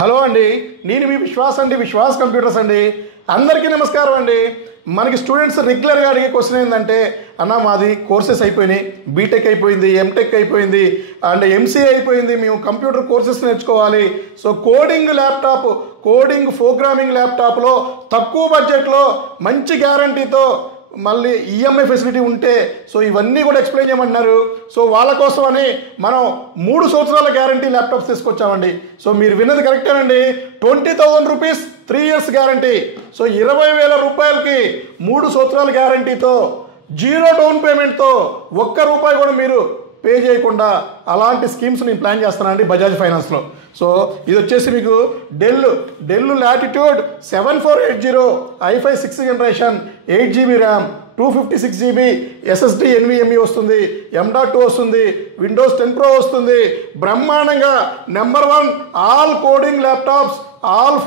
Hello అండి, నేను మీ Vishwas computers అండి. అందరికీ నమస్కారం అండి. మనకి స్టూడెంట్స్ రెగ్యులర్గా అడిగే క్వశ్చన్ ఏంటంటే, అన్న మాది కోర్సెస్ అయిపోయినాయి, బీటెక్ అయిపోయింది, ఎంటెక్ అయిపోయింది అండ్ ఎంసీఏ అయిపోయింది, మేము కంప్యూటర్ కోర్సెస్ నేర్చుకోవాలి. సో కోడింగ్ ప్రోగ్రామింగ్ ల్యాప్టాప్లో తక్కువ బడ్జెట్లో మంచి గ్యారంటీతో మళ్ళీ ఈఎంఐ ఫెసిలిటీ ఉంటే సో ఇవన్నీ కూడా ఎక్స్ప్లెయిన్ చేయమంటున్నారు. సో వాళ్ళ కోసమని మనం 3 సంవత్సరాల గ్యారంటీ ల్యాప్టాప్స్ తీసుకొచ్చామండి. సో మీరు విన్నది కరెక్టేనండి. 20,000 రూపీస్ 3 ఇయర్స్ గ్యారంటీ. సో 20,000 రూపాయలకి 3 సంవత్సరాల గ్యారంటీతో 0 డౌన్ పేమెంట్తో ₹1 కూడా మీరు పే చేయకుండా అలాంటి స్కీమ్స్ నేను ప్లాన్ చేస్తానండి బజాజ్ ఫైనాన్స్లో. సో ఇది వచ్చేసి మీకు del latitude 7480 i5 6th generation 8GB RAM 256GB SSD NVMe వస్తుంది, M.2 వస్తుంది, Windows 10 Pro వస్తుంది. బ్రహ్మాండంగా number 1 all coding laptops, all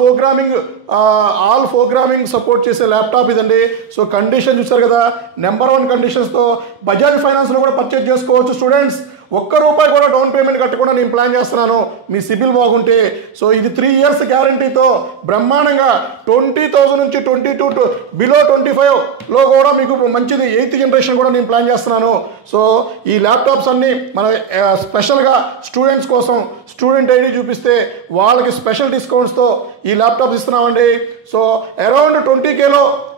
programming support చేసే ల్యాప్టాప్ ఇదండి. సో కండిషన్ చూసారు కదా, నెంబర్ 1 కండిషన్స్తో బజాజ్ ఫైనాన్స్లో కూడా పర్చేజ్ చేసుకోవచ్చు స్టూడెంట్స్. ₹1 కూడా డౌన్ పేమెంట్ కట్టకుండా నేను ప్లాన్ చేస్తున్నాను మీ సిబిల్ బాగుంటే. సో ఇది 3 ఇయర్స్ గ్యారంటీతో బ్రహ్మాండంగా 20,000 నుంచి 22 బిలో 25లో కూడా మీకు మంచిది 8th జనరేషన్ కూడా నేను ప్లాన్ చేస్తున్నాను. సో ఈ ల్యాప్టాప్స్ అన్నీ మన స్పెషల్గా స్టూడెంట్స్ కోసం స్టూడెంట్ ఐడి చూపిస్తే వాళ్ళకి స్పెషల్ డిస్కౌంట్స్తో ఈ ల్యాప్టాప్స్ ఇస్తున్నామండి. సో అరౌండ్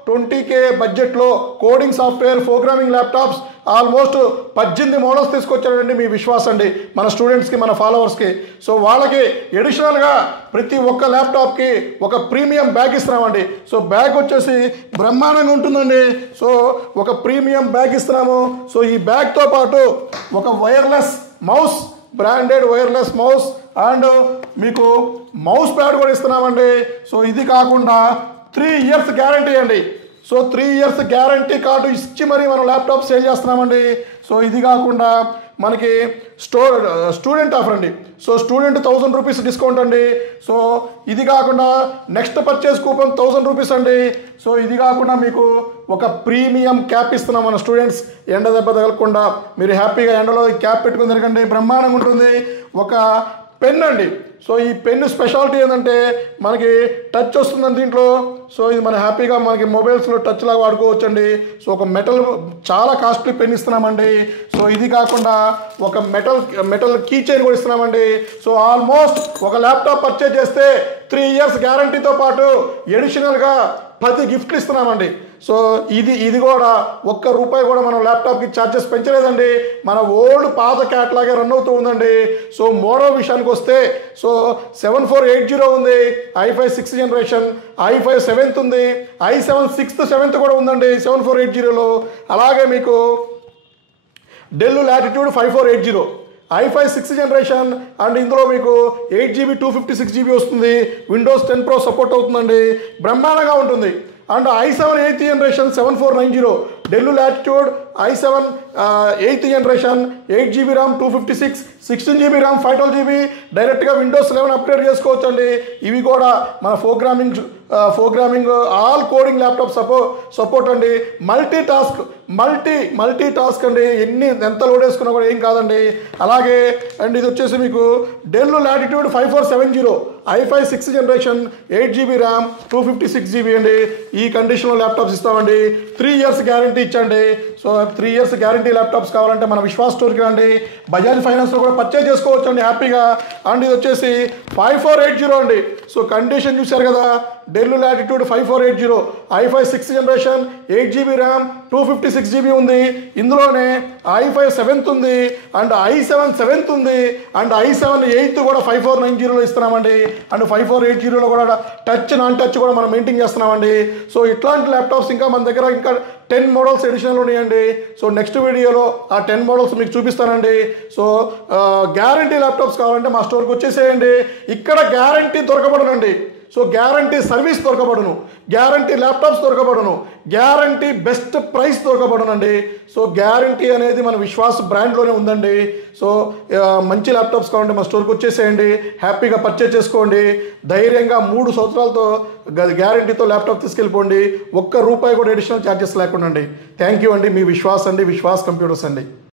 20K బడ్జెట్లో coding software programming laptops almost 18 models తీసుకొచ్చారండి మీ విశ్వాస్ అండి, మన స్టూడెంట్స్కి, మన ఫాలోవర్స్కి. సో వాళ్ళకి ఎడిషనల్గా ప్రతి ఒక్క ల్యాప్టాప్కి ఒక ప్రీమియం బ్యాగ్ ఇస్తున్నామండి. సో బ్యాగ్ వచ్చేసి బ్రహ్మాండంగా ఉంటుందండి. సో ఒక ప్రీమియం బ్యాగ్ ఇస్తున్నాము. సో ఈ బ్యాగ్తో పాటు ఒక wireless mouse, branded wireless mouse and మీకు మౌస్ ప్యాడ్ కూడా ఇస్తున్నామండి. సో ఇది కాకుండా 3 ఇయర్స్ గ్యారంటీ అండి. సో 3 ఇయర్స్ గ్యారంటీ కార్డు ఇచ్చి మరీ మనం ల్యాప్టాప్ సేల్ చేస్తున్నామండి. సో ఇది కాకుండా మనకి స్టూడెంట్ ఆఫర్ అండి. సో స్టూడెంట్ 1000 రూపీస్ డిస్కౌంట్ అండి. సో ఇది కాకుండా నెక్స్ట్ పర్చేస్ కూపన్ 1000 రూపీస్ అండి. సో ఇది కాకుండా మీకు ఒక ప్రీమియం క్యాప్ ఇస్తున్నాం మన స్టూడెంట్స్, ఎండ దెబ్బ తగలకుండా మీరు హ్యాపీగా ఎండలో ఈ క్యాప్ పెట్టుకుని తిరగండి, బ్రహ్మాండంగా ఉంటుంది. ఒక పెన్ అండి. సో ఈ పెన్ స్పెషాలిటీ ఏంటంటే మనకి టచ్ వస్తుందండి దీంట్లో. సో ఇది మన హ్యాపీగా మనకి మొబైల్స్లో టచ్ లాగా వాడుకోవచ్చండి. సో ఒక చాలా కాస్ట్లీ పెన్ ఇస్తున్నామండి. సో ఇది కాకుండా ఒక మెటల్ కీ చైన్ కూడా ఇస్తున్నామండి. సో ఆల్మోస్ట్ ఒక ల్యాప్టాప్ పర్చేజ్ చేస్తే 3 ఇయర్స్ గ్యారంటీతో పాటు ఎడిషనల్గా 10 గిఫ్ట్లు ఇస్తున్నామండి. సో ఇది కూడా ₹1 కూడా మనం ల్యాప్టాప్కి ఛార్జెస్ పెంచలేదండి. మన ఓల్డ్ పాత క్యాట్లాగే రన్ అవుతూ ఉందండి. సో మోడల్ విషయానికి వస్తే సో 7480 ఉంది, i5 6th generation, i5 7th ఉంది, i7 6th 7th కూడా ఉందండి 7480లో. అలాగే మీకు del latitude 5480 i5 6th generation and ఇందులో మీకు 8GB 256GB వస్తుంది, Windows 10 Pro సపోర్ట్ అవుతుందండి, బ్రహ్మాండంగా ఉంటుంది. And i7 8th generation 7490 del latitude i7 8th generation 8GB RAM 256, 16GB RAM 512GB డైరెక్ట్గా Windows 11 అప్గ్రేడ్ చేసుకోవచ్చండి. ఇవి కూడా మన programming all coding laptop support అండి. మల్టీ టాస్క్ అండి, ఎంత లోడ్ వేసుకున్నా కూడా ఏం కాదండి. అలాగే అండ్ ఇది వచ్చేసి మీకు del latitude 5470 i5 6th generation 8GB RAM 256GB అండి. ఈ కండిషన్లో ల్యాప్టాప్స్ ఇస్తామండి. 3 ఇయర్స్ గ్యారంటీ ఇచ్చండి. సో 3 ఇయర్స్ గ్యారంటీ ల్యాప్టాప్స్ కావాలంటే మన విశ్వాస్ స్టోర్కి రండి. బజాజ్ ఫైనాన్స్లో కూడా పర్చేజ్ చేసుకోవచ్చు అండి హ్యాపీగా. అండ్ ఇది వచ్చేసి 5480 అండి. సో కండిషన్ చూశారు కదా, del latitude 5480 i5 6th generation 8GB RAM 256GB ఉంది. ఇందులోనే i5 7th ఉంది అండ్ i7 7th ఉంది అండ్ i7 8th కూడా 5490లో ఇస్తున్నామండి. అండ్ 5480లో కూడా టచ్ నాన్ టచ్ కూడా మనం మెయింటైన్ చేస్తున్నామండి. సో ఇట్లాంటి ల్యాప్టాప్స్ ఇంకా మన దగ్గర ఇంకా 10 మోడల్స్ ఎడిషనల్ ఉన్నాయండి. సో నెక్స్ట్ వీడియోలో ఆ 10 మోడల్స్ మీకు చూపిస్తానండి. సో గ్యారంటీ ల్యాప్టాప్స్ కావాలంటే మా స్టోర్కి వచ్చేసేయండి. ఇక్కడ గ్యారంటీ దొరకబడనండి. సో గ్యారంటీ సర్వీస్ దొరకబడును, గ్యారంటీ ల్యాప్టాప్స్ దొరకబడును, గ్యారంటీ బెస్ట్ ప్రైస్ దొరకబడునండి. సో గ్యారంటీ అనేది మన విశ్వాస్ బ్రాండ్లోనే ఉందండి. సో మంచి ల్యాప్టాప్స్ కావాలంటే మా స్టోర్కి వచ్చేసేయండి, హ్యాపీగా పర్చేజ్ చేసుకోండి. ధైర్యంగా 3 సంవత్సరాలతో గ్యారంటీతో ల్యాప్టాప్ తీసుకెళ్ళిపోండి. ₹1 కూడా అడిషనల్ ఛార్జెస్ లేకుండా అండి. థ్యాంక్ యూ అండి. మీ విశ్వాస్ కంప్యూటర్స్ అండి.